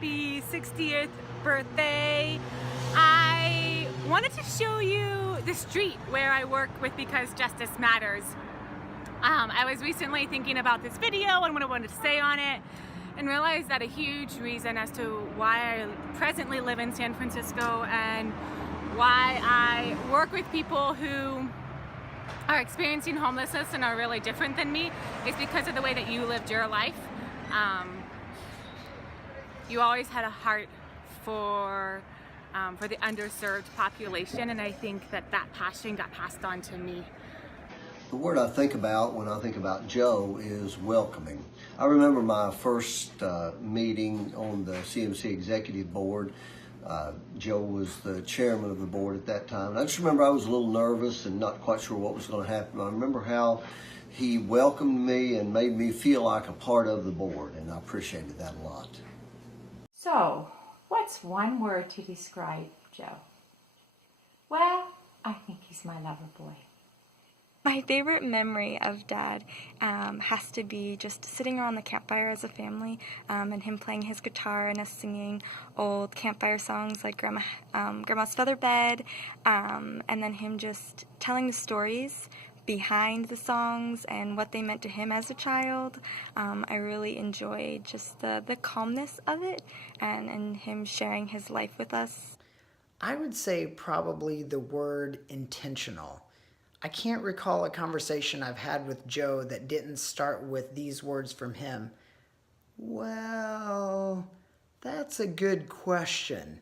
happy 60th birthday. I wanted to show you the street where I work with Because Justice Matters. I was recently thinking about this video and what I wanted to say on it, and realized that a huge reason as to why I presently live in San Francisco and why I work with people who are experiencing homelessness and are really different than me is because of the way that you lived your life. You always had a heart for the underserved population, and I think that passion got passed on to me. The word I think about when I think about Joe is welcoming. I remember my first meeting on the CMC Executive Board. Joe was the chairman of the board at that time. And I just remember I was a little nervous and not quite sure what was going to happen. I remember how he welcomed me and made me feel like a part of the board, and I appreciated that a lot. So, what's one word to describe Joe? Well, I think he's my lover boy. My favorite memory of Dad has to be just sitting around the campfire as a family, and him playing his guitar and us singing old campfire songs like Grandma's Feather Bed, and then him just telling the stories behind the songs and what they meant to him as a child. I really enjoyed just the calmness of it and him sharing his life with us. I would say probably the word intentional. I can't recall a conversation I've had with Joe that didn't start with these words from him. Well, that's a good question.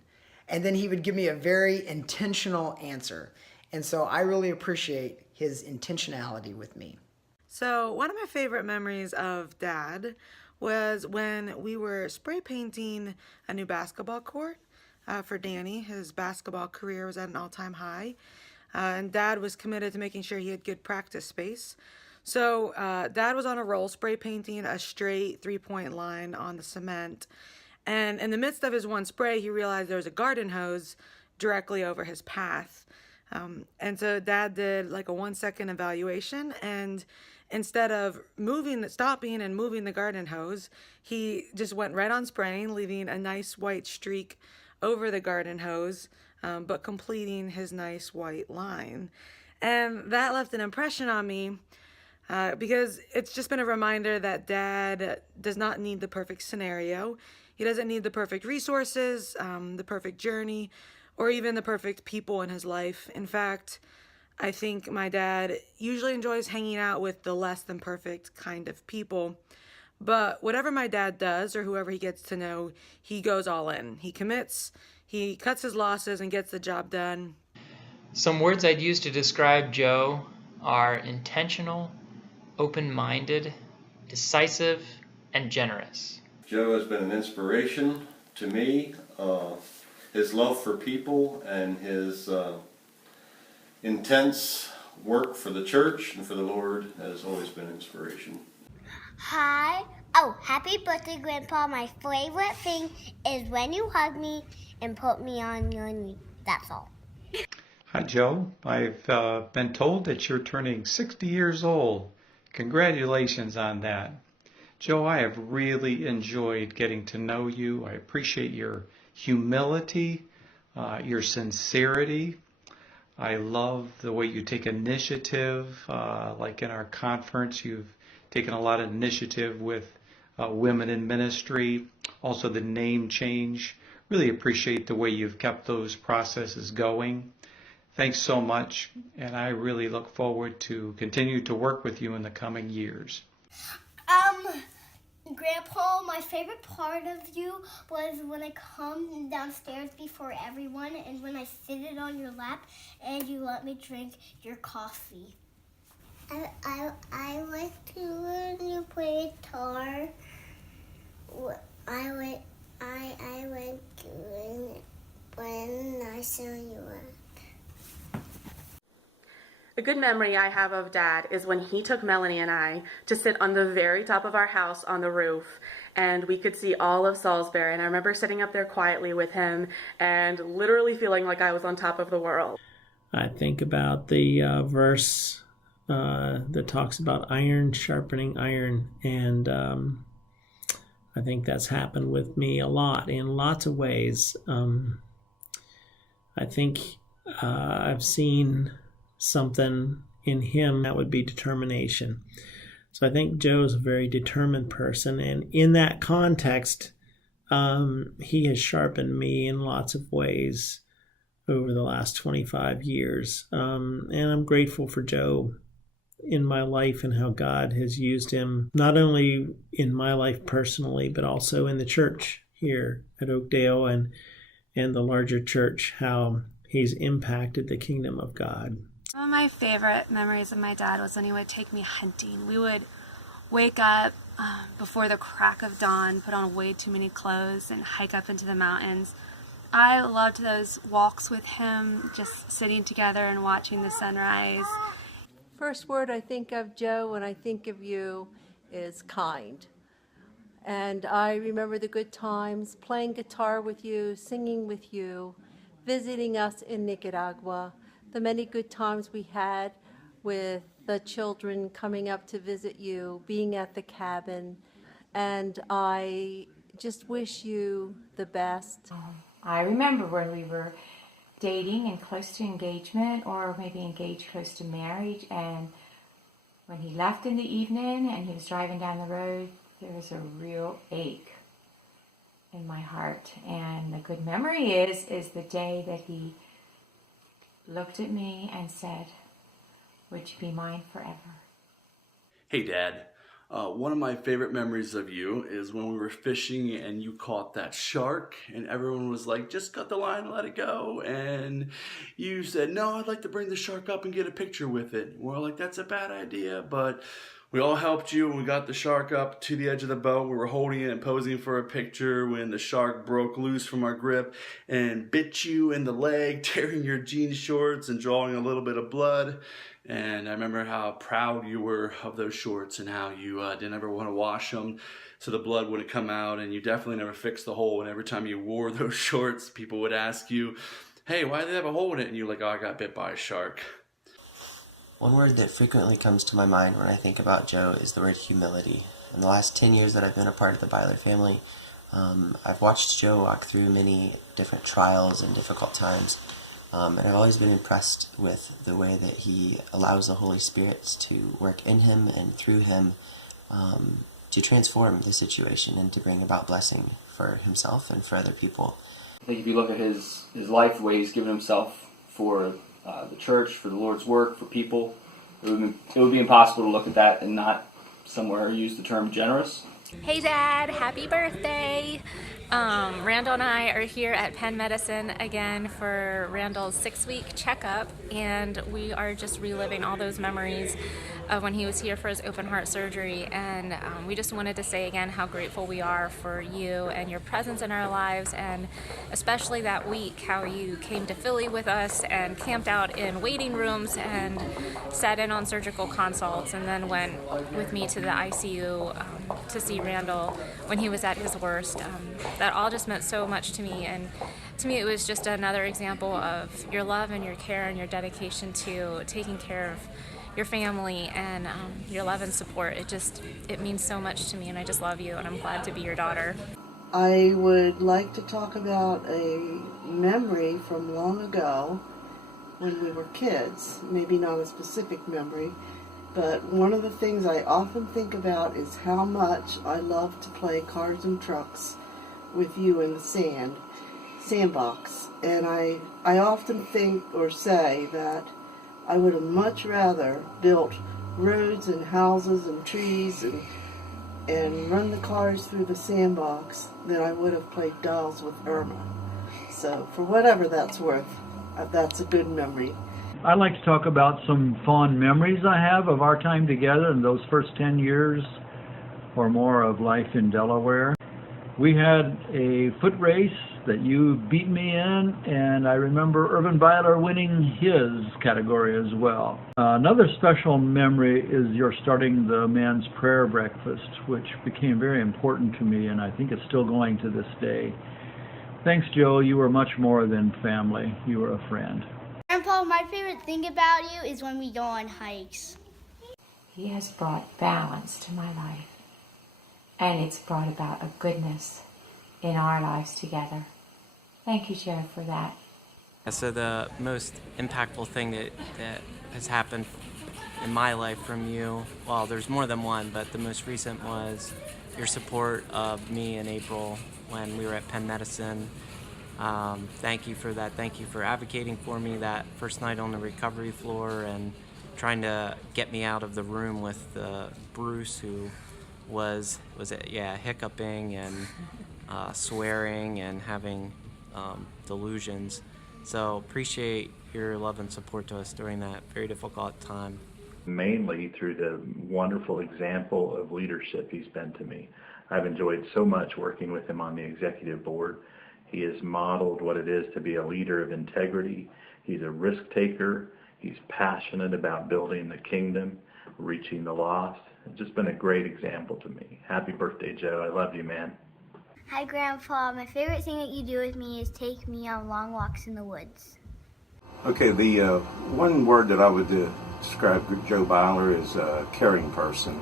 And then he would give me a very intentional answer. And so I really appreciate his intentionality with me. So one of my favorite memories of Dad was when we were spray painting a new basketball court for Danny. His basketball career was at an all-time high. And Dad was committed to making sure he had good practice space. So Dad was on a roll, spray painting a straight three-point line on the cement. And in the midst of his one spray, he realized there was a garden hose directly over his path. And so Dad did like a 1-second evaluation, and instead of stopping and moving the garden hose, he just went right on spraying, leaving a nice white streak over the garden hose, but completing his nice white line. And that left an impression on me because it's just been a reminder that Dad does not need the perfect scenario. He doesn't need the perfect resources, the perfect journey, or even the perfect people in his life. In fact, I think my dad usually enjoys hanging out with the less than perfect kind of people. But whatever my dad does, or whoever he gets to know, he goes all in. He commits, he cuts his losses and gets the job done. Some words I'd use to describe Joe are intentional, open-minded, decisive, and generous. Joe has been an inspiration to me. His love for people and his intense work for the church and for the Lord has always been inspiration. Hi. Oh, happy birthday, Grandpa. My favorite thing is when you hug me and put me on your knee. That's all. Hi, Joe. I've been told that you're turning 60 years old. Congratulations on that. Joe, I have really enjoyed getting to know you. I appreciate your humility, your sincerity. I love the way you take initiative. Like in our conference, you've taken a lot of initiative with women in ministry. Also the name change. Really appreciate the way you've kept those processes going. Thanks so much, and I really look forward to continue to work with you in the coming years. Grandpa, my favorite part of you was when I come downstairs before everyone and when I sit it on your lap and you let me drink your coffee. I like to learn you play guitar. I went doing it when I saw you. A good memory I have of Dad is when he took Melanie and I to sit on the very top of our house on the roof, and we could see all of Salisbury, and I remember sitting up there quietly with him and literally feeling like I was on top of the world. I think about the verse that talks about iron sharpening iron, and I think that's happened with me a lot in lots of ways. I think I've seen something in him that would be determination. So I think Joe's a very determined person, and in that context, he has sharpened me in lots of ways over the last 25 years. And I'm grateful for Joe in my life and how God has used him, not only in my life personally, but also in the church here at Oakdale and the larger church, how he's impacted the kingdom of God. One of my favorite memories of my dad was when he would take me hunting. We would wake up before the crack of dawn, put on way too many clothes, and hike up into the mountains. I loved those walks with him, just sitting together and watching the sunrise. First word I think of, Joe, when I think of you is kind. And I remember the good times, playing guitar with you, singing with you, visiting us in Nicaragua, the many good times we had with the children coming up to visit you, being at the cabin. And I just wish you the best. I remember when we were dating and close to engagement, or maybe engaged close to marriage, and when he left in the evening and he was driving down the road, there was a real ache in my heart. And the good memory is the day that he looked at me and said, "Would you be mine forever?" Hey, Dad. One of my favorite memories of you is when we were fishing and you caught that shark and everyone was like, just cut the line and let it go. And you said, no, I'd like to bring the shark up and get a picture with it. We're like, that's a bad idea. But we all helped you and we got the shark up to the edge of the boat. We were holding it and posing for a picture when the shark broke loose from our grip and bit you in the leg, tearing your jean shorts and drawing a little bit of blood. And I remember how proud you were of those shorts and how you didn't ever want to wash them so the blood wouldn't come out. And you definitely never fixed the hole. And every time you wore those shorts, people would ask you, hey, why do they have a hole in it? And you're like, oh, I got bit by a shark. One word that frequently comes to my mind when I think about Joe is the word humility. In the last 10 years that I've been a part of the Byler family, I've watched Joe walk through many different trials and difficult times. And I've always been impressed with the way that he allows the Holy Spirit to work in him and through him to transform the situation and to bring about blessing for himself and for other people. I think if you look at his life, the way he's given himself for the church, for the Lord's work, for people, it would be impossible to look at that and not somewhere use the term generous. Hey Dad, happy birthday! Randall and I are here at Penn Medicine again for Randall's 6-week checkup, and we are just reliving all those memories of when he was here for his open heart surgery. And we just wanted to say again how grateful we are for you and your presence in our lives, and especially that week how you came to Philly with us and camped out in waiting rooms and sat in on surgical consults, and then went with me to the ICU to see Randall when he was at his worst. That all just meant so much to me, and to me it was just another example of your love and your care and your dedication to taking care of your family and your love and support. It means so much to me, and I just love you, and I'm glad to be your daughter. I would like to talk about a memory from long ago when we were kids. Maybe not a specific memory, but one of the things I often think about is how much I love to play cars and trucks with you in the sandbox. And I often think or say that I would have much rather built roads and houses and trees and run the cars through the sandbox than I would have played dolls with Irma. So for whatever that's worth, that's a good memory. I'd like to talk about some fond memories I have of our time together in those first 10 years or more of life in Delaware. We had a foot race that you beat me in, and I remember Joe Byler winning his category as well. Another special memory is your starting the men's prayer breakfast, which became very important to me, and I think it's still going to this day. Thanks, Joe. You were much more than family. You were a friend. Grandpa, my favorite thing about you is when we go on hikes. He has brought balance to my life. and it's brought about a goodness in our lives together. Thank you, Joe, for that. So the most impactful thing that has happened in my life from you, well, there's more than one, but the most recent was your support of me and April when we were at Penn Medicine. Thank you for that. Thank you for advocating for me that first night on the recovery floor and trying to get me out of the room with Bruce, who was hiccuping and swearing and having delusions. So appreciate your love and support to us during that very difficult time. Mainly through the wonderful example of leadership he's been to me. I've enjoyed so much working with him on the executive board. He has modeled what it is to be a leader of integrity. He's a risk taker. He's passionate about building the kingdom, reaching the lost. It's just been a great example to me. Happy birthday, Joe. I love you, man. Hi, Grandpa. My favorite thing that you do with me is take me on long walks in the woods. Okay, the one word that I would describe Joe Byler is a caring person.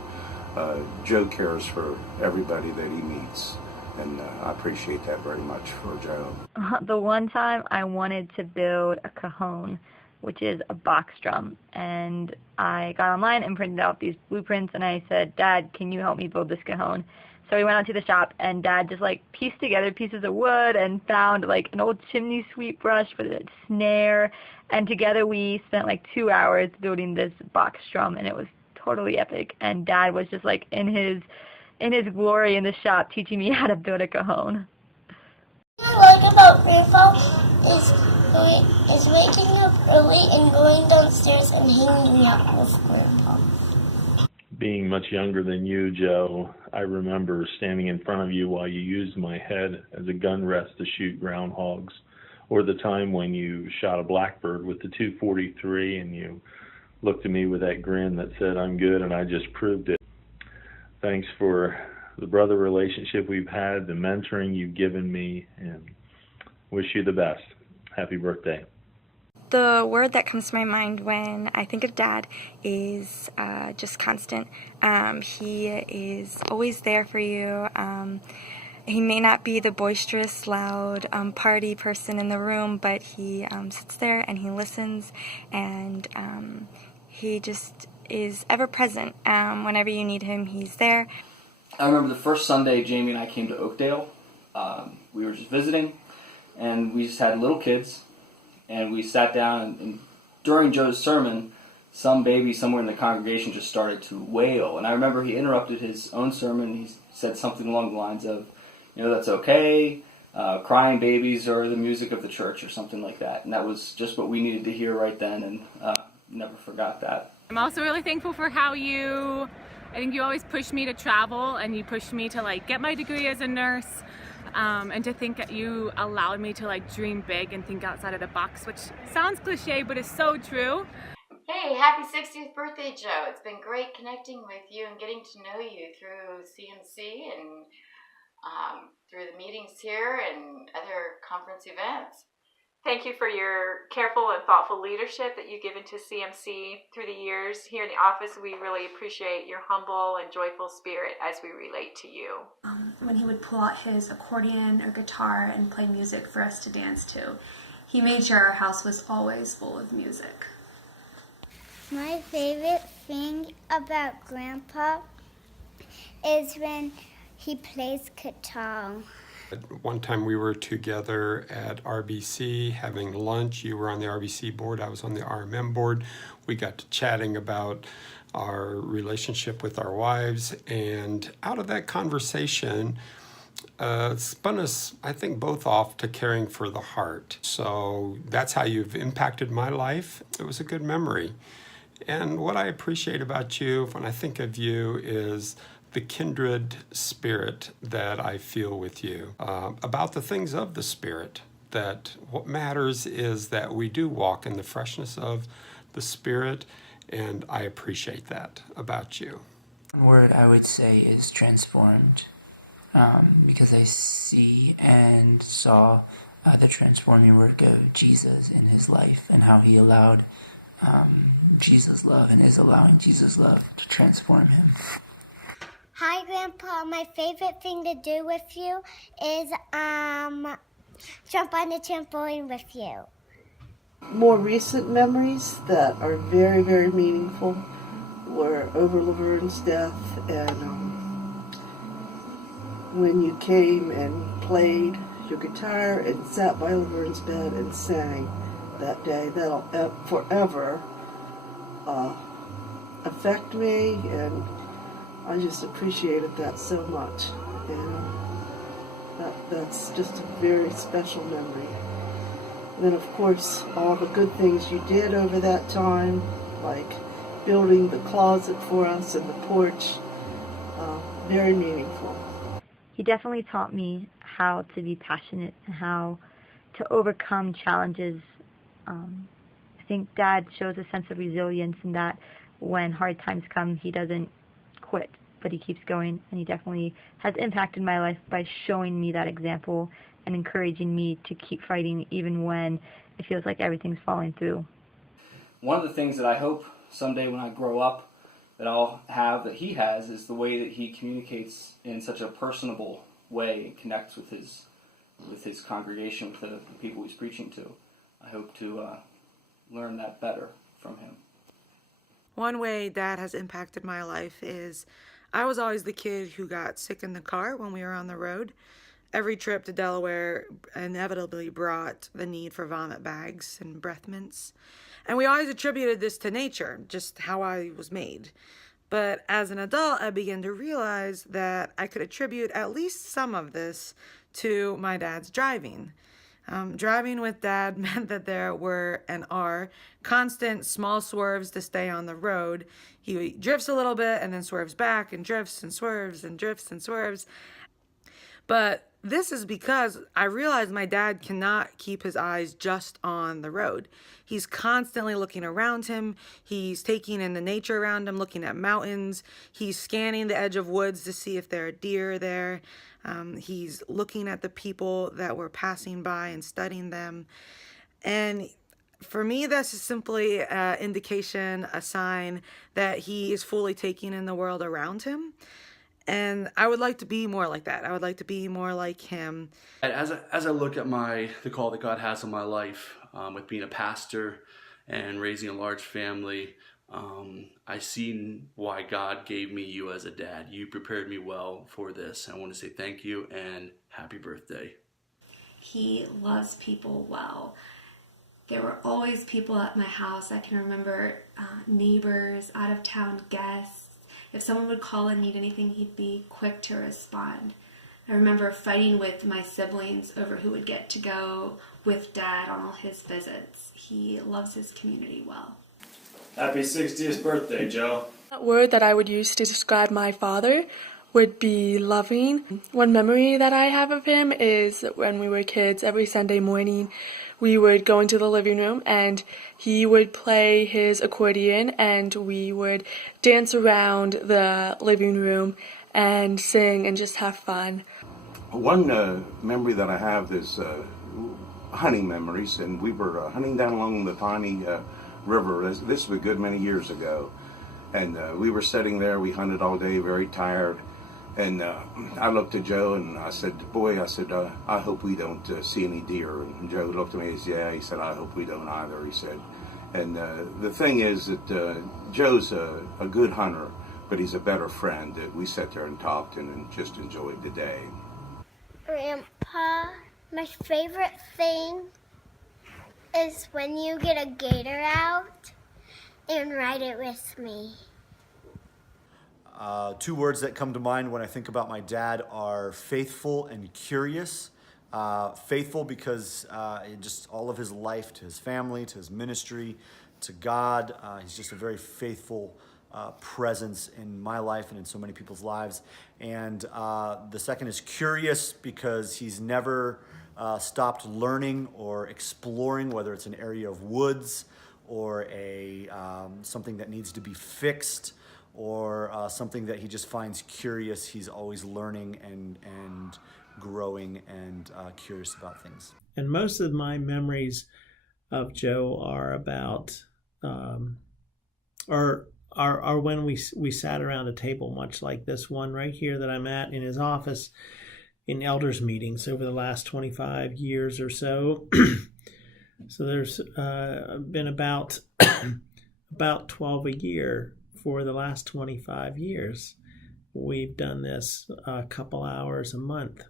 Joe cares for everybody that he meets, and I appreciate that very much for Joe. The one time I wanted to build a cajon, which is a box drum, and I got online and printed out these blueprints, and I said, Dad, can you help me build this cajon? So we went out to the shop, and Dad just pieced together pieces of wood and found an old chimney sweep brush with a snare, and together we spent 2 hours building this box drum, and it was totally epic. And Dad was just in his glory in the shop teaching me how to build a cajon. What I like about Grandpa is waking up early and going downstairs and hanging out with Grandpa. Being much younger than you, Joe, I remember standing in front of you while you used my head as a gun rest to shoot groundhogs, or the time when you shot a blackbird with the .243 and you looked at me with that grin that said, I'm good, and I just proved it. Thanks for the brother relationship we've had, the mentoring you've given me, and wish you the best. Happy birthday. The word that comes to my mind when I think of Dad is just constant. He is always there for you. He may not be the boisterous, loud, party person in the room, but he sits there and he listens, and he just is ever present. Whenever you need him, he's there. I remember the first Sunday Jamie and I came to Oakdale. We were just visiting, and we just had little kids. And we sat down, and during Joe's sermon, some baby somewhere in the congregation just started to wail. And I remember he interrupted his own sermon. He said something along the lines of, that's okay, crying babies are the music of the church, or something like that. And that was just what we needed to hear right then, and never forgot that. I'm also really thankful for how I think you always push me to travel, and you push me to get my degree as a nurse. And to think that you allowed me to dream big and think outside of the box, which sounds cliche, but is so true. Hey, happy 60th birthday, Joe. It's been great connecting with you and getting to know you through CMC and through the meetings here and other conference events. Thank you for your careful and thoughtful leadership that you've given to CMC through the years. Here in the office, we really appreciate your humble and joyful spirit as we relate to you. When he would pull out his accordion or guitar and play music for us to dance to, he made sure our house was always full of music. My favorite thing about Grandpa is when he plays guitar. One time we were together at RBC having lunch. You were on the RBC board, I was on the RMM board. We got to chatting about our relationship with our wives, and out of that conversation spun us, I think, both off to caring for the heart. So that's how you've impacted my life. It was a good memory. And what I appreciate about you when I think of you is the kindred spirit that I feel with you, about the things of the Spirit, that what matters is that we do walk in the freshness of the Spirit, and I appreciate that about you. One word I would say is transformed, because I see and saw the transforming work of Jesus in his life and how he allowed Jesus' love and is allowing Jesus' love to transform him. Hi, Grandpa. Grandpa, my favorite thing to do with you is jump on the trampoline with you. More recent memories that are very, very meaningful were over Laverne's death, and when you came and played your guitar and sat by Laverne's bed and sang that day. That'll forever affect me, and I just appreciated that so much. And that's just a very special memory. And then, of course, all the good things you did over that time, like building the closet for us and the porch, very meaningful. He definitely taught me how to be passionate and how to overcome challenges. I think Dad shows a sense of resilience in that when hard times come, he doesn't quit, but he keeps going, and he definitely has impacted my life by showing me that example and encouraging me to keep fighting even when it feels like everything's falling through. One of the things that I hope someday when I grow up that I'll have that he has is the way that he communicates in such a personable way and connects with his congregation, with the people he's preaching to. I hope to learn that better from him. One way Dad has impacted my life is I was always the kid who got sick in the car when we were on the road. Every trip to Delaware inevitably brought the need for vomit bags and breath mints. And we always attributed this to nature, just how I was made. But as an adult, I began to realize that I could attribute at least some of this to my dad's driving. Driving with Dad meant that there were and are constant small swerves to stay on the road. He drifts a little bit and then swerves back and drifts and swerves and drifts and swerves. But this is because I realized my dad cannot keep his eyes just on the road. He's constantly looking around him. He's taking in the nature around him, looking at mountains. He's scanning the edge of woods to see if there are deer there. He's looking at the people that were passing by and studying them. And for me, that's simply an indication, a sign that he is fully taking in the world around him. And I would like to be more like that. I would like to be more like him. As I look at the call that God has on my life, with being a pastor and raising a large family, I see why God gave me you as a dad. You prepared me well for this. I want to say thank you and happy birthday. He loves people well. There were always people at my house. I can remember neighbors, out-of-town guests. If someone would call and need anything, he'd be quick to respond. I remember fighting with my siblings over who would get to go with Dad on all his visits. He loves his community well. Happy 60th birthday, Joe. A word that I would use to describe my father would be loving. One memory that I have of him is when we were kids, every Sunday morning we would go into the living room and he would play his accordion and we would dance around the living room and sing and just have fun. One memory that I have is hunting memories, and we were hunting down along the Piney River. This was a good many years ago, and we were sitting there. We hunted all day, very tired. And I looked at Joe and I said, boy, I hope we don't see any deer. And Joe looked at me and said, yeah, he said, I hope we don't either, he said. And the thing is that Joe's a good hunter, but he's a better friend. We sat there and talked and just enjoyed the day. Grandpa, my favorite thing is when you get a gator out and ride it with me. Two words that come to mind when I think about my dad are faithful and curious. Faithful because just all of his life to his family, to his ministry, to God. He's just a very faithful presence in my life and in so many people's lives. And the second is curious because he's never stopped learning or exploring, whether it's an area of woods or something that needs to be fixed, or something that he just finds curious. He's always learning and growing and curious about things. And most of my memories of Joe are about, are are when we sat around a table, much like this one right here that I'm at in his office in elders meetings over the last 25 years or so. So there's been about 12 a year for the last 25 years. We've done this a couple hours a month.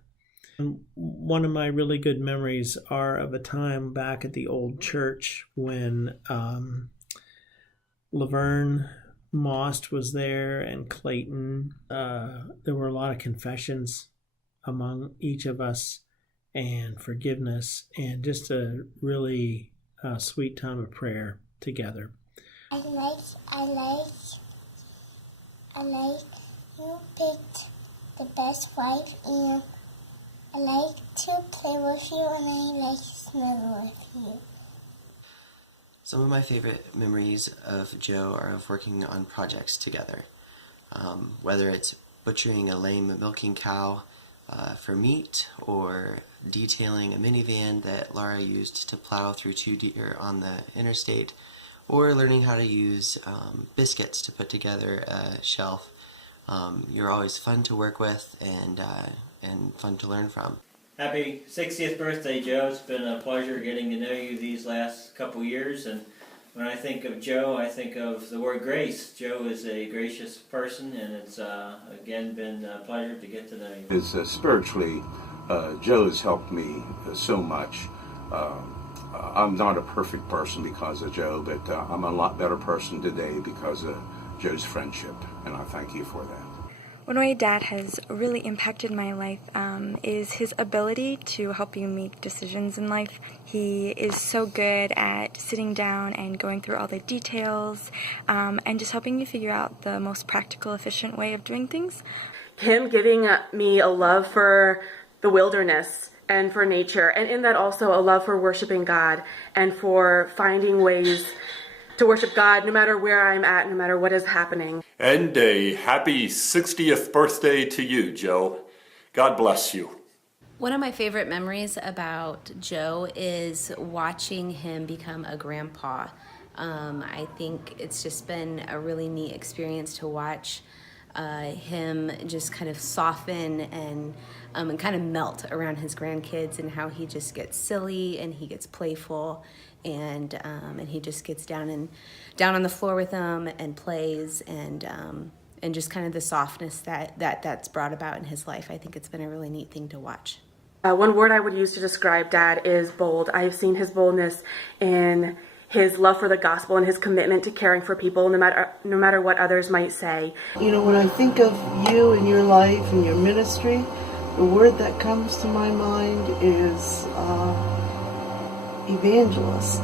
And one of my really good memories are of a time back at the old church when Laverne Most was there and Clayton. There were a lot of confessions among each of us and forgiveness and just a really sweet time of prayer together. I like you picked the best wife, and I like to play with you, and I like to snuggle with you. Some of my favorite memories of Joe are of working on projects together. Whether it's butchering a lame milking cow for meat, or detailing a minivan that Laura used to plow through 2 deer on the interstate, or learning how to use biscuits to put together a shelf. You're always fun to work with and fun to learn from. Happy 60th birthday, Joe. It's been a pleasure getting to know you these last couple years. And when I think of Joe, I think of the word grace. Joe is a gracious person, and it's again been a pleasure to get to know you. Spiritually, Joe has helped me so much. I'm not a perfect person because of Joe, but I'm a lot better person today because of Joe's friendship, and I thank you for that. One way Dad has really impacted my life is his ability to help you make decisions in life. He is so good at sitting down and going through all the details and just helping you figure out the most practical, efficient way of doing things. Him giving me a love for the wilderness and for nature, and in that also a love for worshiping God and for finding ways to worship God no matter where I'm at, no matter what is happening. And a happy 60th birthday to you, Joe. God bless you. One of my favorite memories about Joe is watching him become a grandpa. I think it's just been a really neat experience to watch him just kind of soften and kind of melt around his grandkids, and how he just gets silly and he gets playful, and he just gets down on the floor with them and plays, and just kind of the softness that's brought about in his life. I think it's been a really neat thing to watch. One word I would use to describe Dad is bold. I've seen his boldness in his love for the gospel and his commitment to caring for people no matter what others might say. You know, when I think of you and your life and your ministry, the word that comes to my mind is evangelist.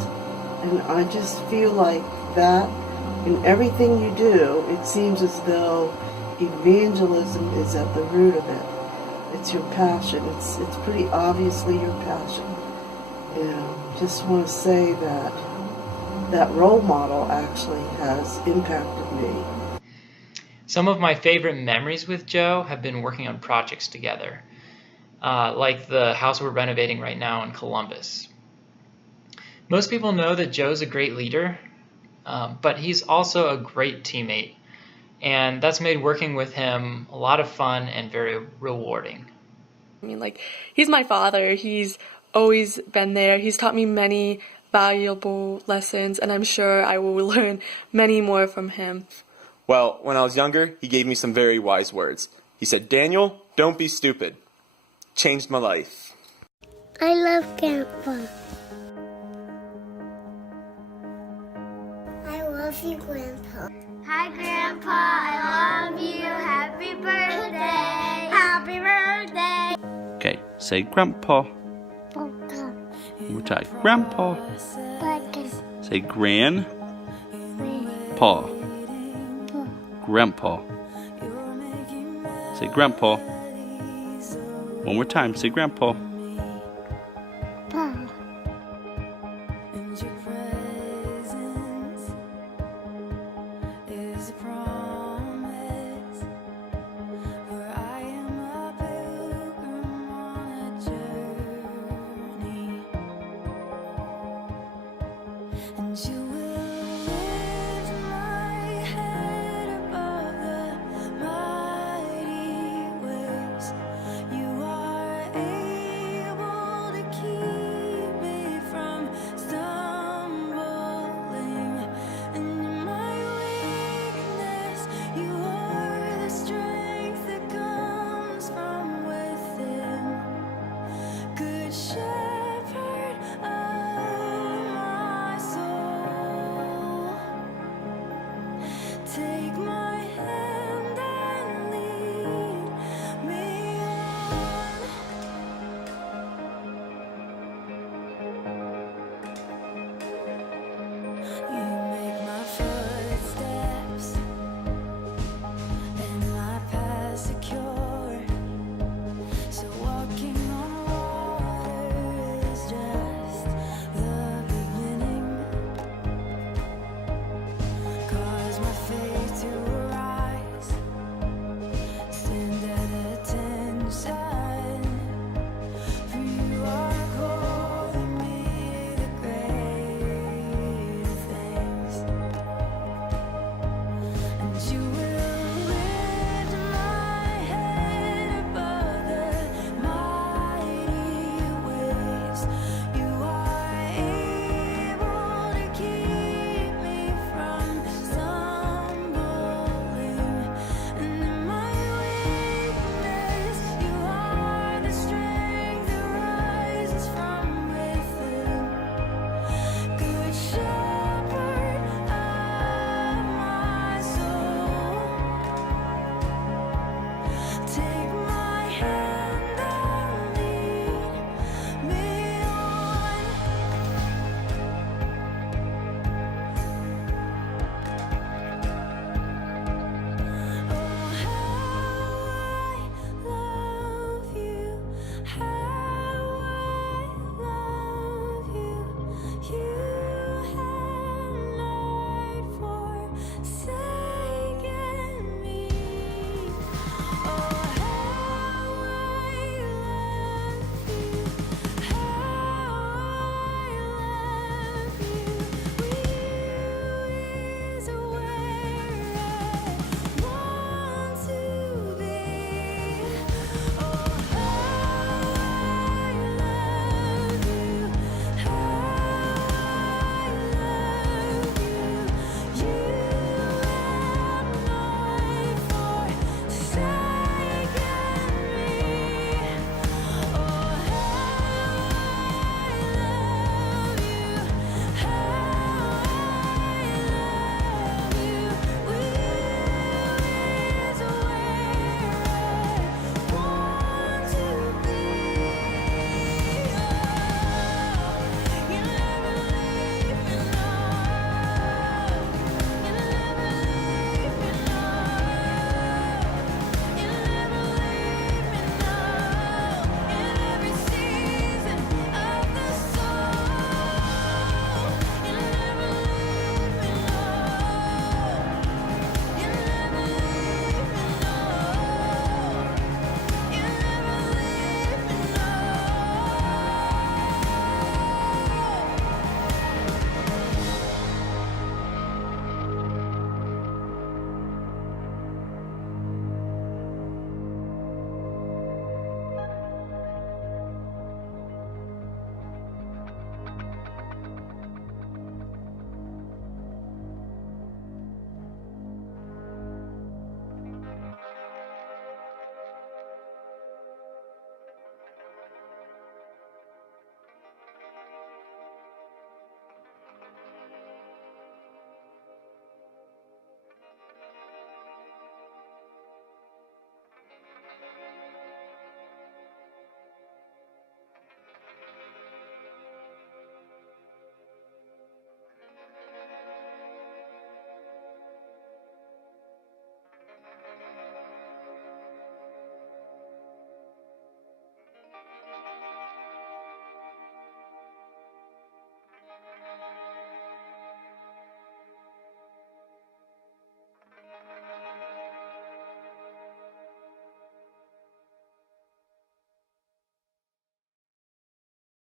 And I just feel like that in everything you do, it seems as though evangelism is at the root of it. It's your passion. It's pretty obviously your passion. And just want to say that role model actually has impacted me. Some of my favorite memories with Joe have been working on projects together, like the house we're renovating right now in Columbus. Most people know that Joe's a great leader, but he's also a great teammate, and that's made working with him a lot of fun and very rewarding. I mean, like, he's my father. He's always been there. He's taught me many valuable lessons, and I'm sure I will learn many more from him. Well, when I was younger, he gave me some very wise words. He said, "Daniel, don't be stupid." Changed my life. I love Grandpa. I love you, Grandpa. Hi, Grandpa. I love you. Happy birthday. Happy birthday. Okay, say Grandpa. We'll try Grandpa. Say Grandpa. Grandpa. Say Grandpa. One more time, say Grandpa.